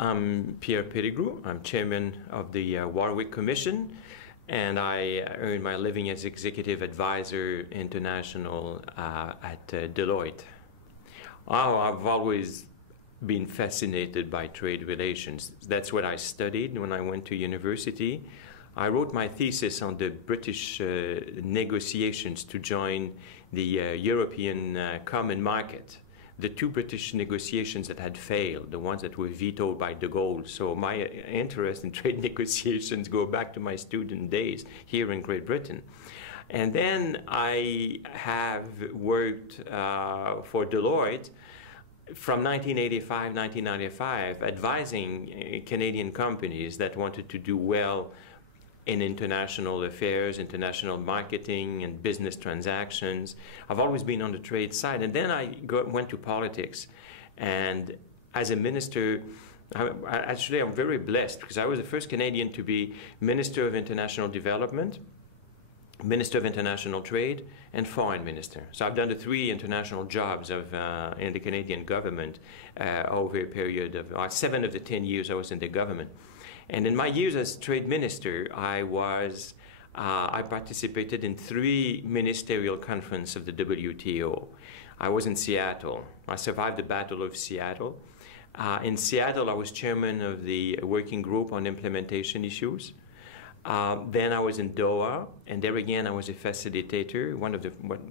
I'm Pierre Pettigrew. I'm chairman of the Warwick Commission, and I earn my living as executive advisor international at Deloitte. Oh, I've always been fascinated by trade relations. That's what I studied when I went to university. I wrote my thesis on the British negotiations to join the European Common Market. The two British negotiations that had failed, the ones that were vetoed by de Gaulle. So my interest in trade negotiations go back to my student days here in Great Britain. And then I have worked for Deloitte from 1985, 1995, advising Canadian companies that wanted to do well in international affairs, international marketing, and business transactions. I've always been on the trade side. And then I went to politics. And as a minister, actually I'm very blessed because I was the first Canadian to be Minister of International Development, Minister of International Trade, and Foreign Minister. So I've done the three international jobs in the Canadian government over a period of 7 of the 10 years I was in the government. And in my years as trade minister, I participated in 3 ministerial conferences of the WTO. I was in Seattle. I survived the Battle of Seattle. In Seattle, I was chairman of the working group on implementation issues. Then I was in Doha, and there again I was a facilitator, one of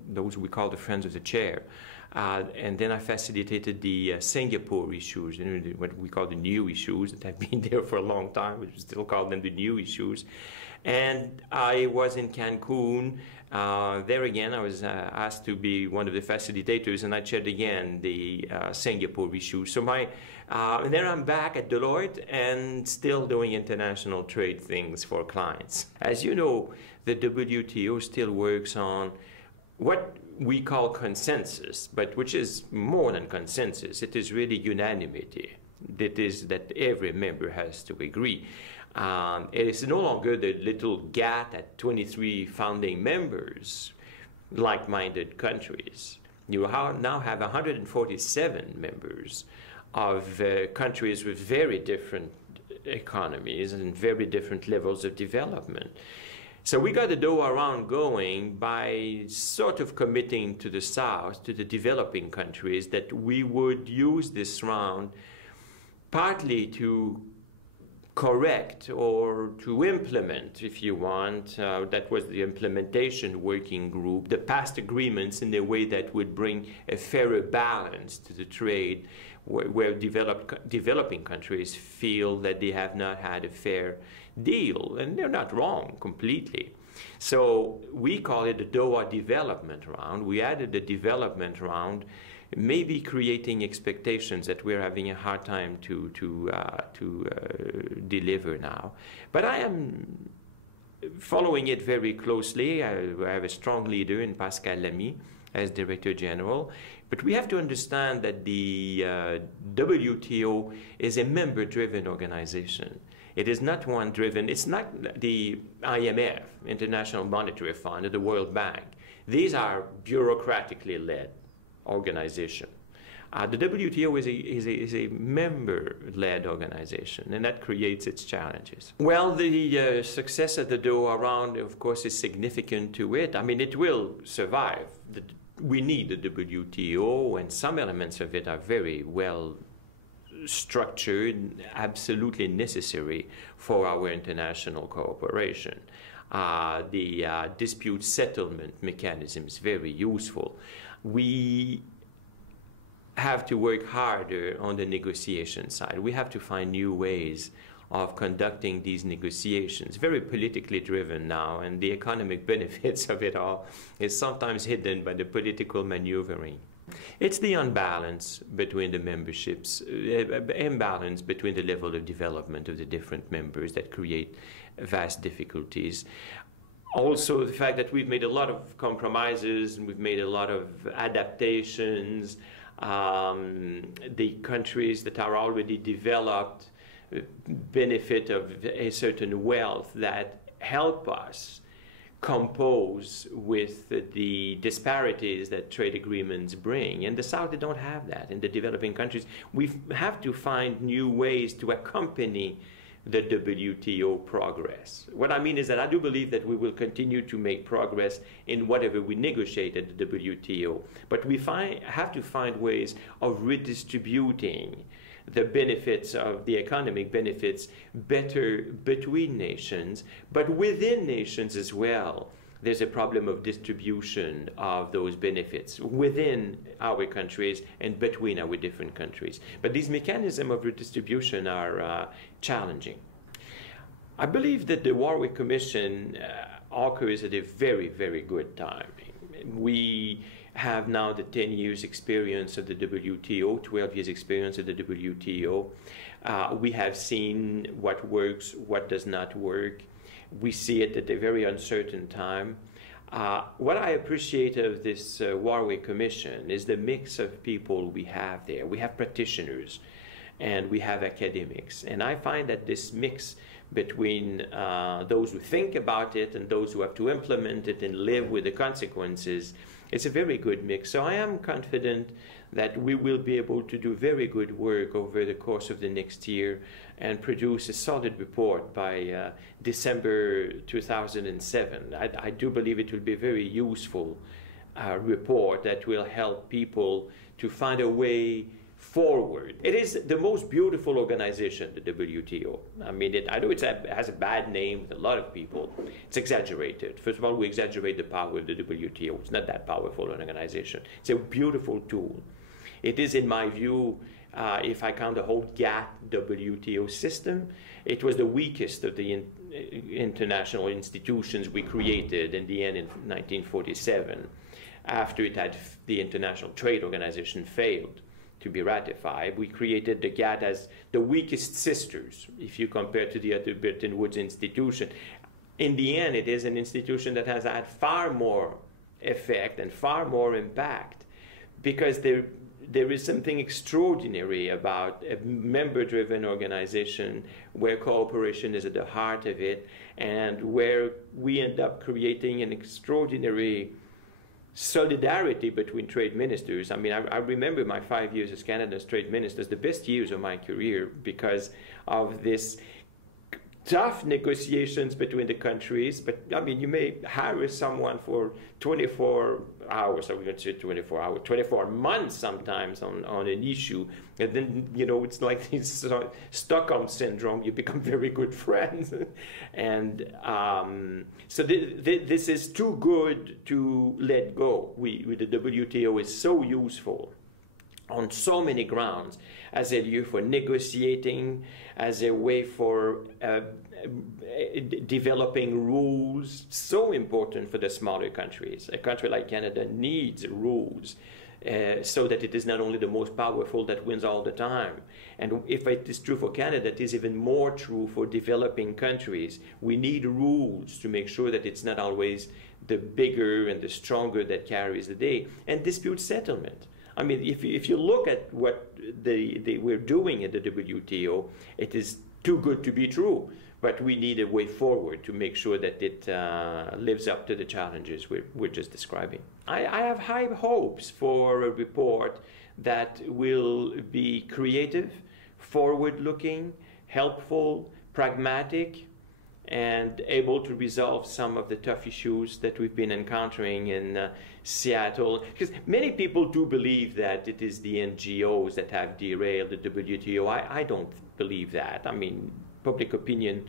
those we call the Friends of the Chair. And then I facilitated the Singapore issues, what we call the new issues that have been there for a long time, but we still call them the new issues. And I was in Cancun. There again, I was asked to be one of the facilitators, and I chaired again the Singapore issues. So and then I'm back at Deloitte and still doing international trade things for clients. As you know, the WTO still works on what we call consensus, but which is more than consensus. It is really unanimity. That is that every member has to agree. It is no longer the little GATT at 23 founding members, like-minded countries. You now have 147 members of countries with very different economies and very different levels of development. So we got the Doha round going by sort of committing to the South, to the developing countries, that we would use this round partly to correct or to implement, if you want, that was the implementation working group, the past agreements in a way that would bring a fairer balance to the trade, where developing countries feel that they have not had a fair deal, and they're not wrong completely. So we call it the Doha development round. We added the development round, maybe creating expectations that we're having a hard time to deliver now. But I am following it very closely. I have a strong leader in Pascal Lamy as Director General. But we have to understand that the WTO is a member-driven organization. It is not one driven. It's not the IMF, International Monetary Fund, or the World Bank. These are bureaucratically led organizations. The WTO is a member-led organization, and that creates its challenges. Well, the success of the Doha round, of course, is significant to it. I mean, it will survive. We need the WTO, and some elements of it are very well structured, absolutely necessary for our international cooperation. The dispute settlement mechanism is very useful. We have to work harder on the negotiation side. We have to find new ways of conducting these negotiations, very politically driven now, and the economic benefits of it all is sometimes hidden by the political maneuvering. It's the imbalance between the memberships, imbalance between the level of development of the different members that create vast difficulties. Also, the fact that we've made a lot of compromises and we've made a lot of adaptations. The countries that are already developed benefit of a certain wealth that help us compose with the disparities that trade agreements bring. In the South, they don't have that. In the developing countries, we have to find new ways to accompany the WTO progress. What I mean is that I do believe that we will continue to make progress in whatever we negotiate at the WTO, but we have to find ways of redistributing the benefits of the economic benefits better between nations, but within nations as well. There's a problem of distribution of those benefits within our countries and between our different countries. But these mechanisms of redistribution are challenging. I believe that the Warwick Commission occurs at a very, very good time. We have now the 10 years experience of the WTO, 12 years experience of the WTO. We have seen what works, what does not work. We see it at a very uncertain time. What I appreciate of this Warwick Commission is the mix of people we have there. We have practitioners and we have academics. And I find that this mix between those who think about it and those who have to implement it and live with the consequences, it's a very good mix. So I am confident that we will be able to do very good work over the course of the next year and produce a solid report by December 2007. I do believe it will be a very useful report that will help people to find a way forward. It is the most beautiful organization, the WTO. I mean, I know it has a bad name with a lot of people. It's exaggerated. First of all, we exaggerate the power of the WTO. It's not that powerful an organization. It's a beautiful tool. It is, in my view, if I count the whole GATT WTO system, it was the weakest of the international institutions we created in the end in 1947, after the International Trade Organization failed to be ratified. We created the GATT as the weakest sisters, if you compare to the other Bretton Woods institution. In the end, it is an institution that has had far more effect and far more impact, because there is something extraordinary about a member-driven organization where cooperation is at the heart of it, and where we end up creating an extraordinary solidarity between trade ministers. I mean, I remember my 5 years as Canada's trade minister as the best years of my career because of this tough negotiations between the countries. But I mean, you may hire someone for 24 hours, or we're going to say 24 hours, 24 months sometimes on an issue. And then, you know, it's like this Stockholm syndrome, you become very good friends. And so this is too good to let go. The WTO is so useful on so many grounds, as a lieu for negotiating, as a way for developing rules, so important for the smaller countries. A country like Canada needs rules so that it is not only the most powerful that wins all the time. And if it is true for Canada, it is even more true for developing countries. We need rules to make sure that it's not always the bigger and the stronger that carries the day. And dispute settlement. I mean, if you look at what we're doing at the WTO, it is too good to be true. But we need a way forward to make sure that it lives up to the challenges we're just describing. I have high hopes for a report that will be creative, forward-looking, helpful, pragmatic, and able to resolve some of the tough issues that we've been encountering in Seattle. Because many people do believe that it is the NGOs that have derailed the WTO. I don't believe that. I mean, public opinion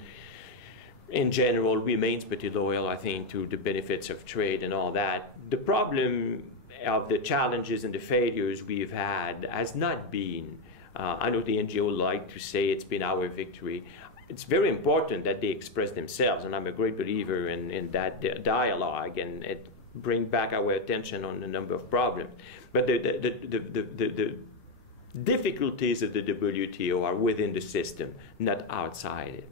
in general remains pretty loyal, I think, to the benefits of trade and all that. The problem of the challenges and the failures we've had has not been, I know the NGO like to say it's been our victory. It's very important that they express themselves, and I'm a great believer in that dialogue, and it brings back our attention on a number of problems. But the difficulties of the WTO are within the system, not outside it.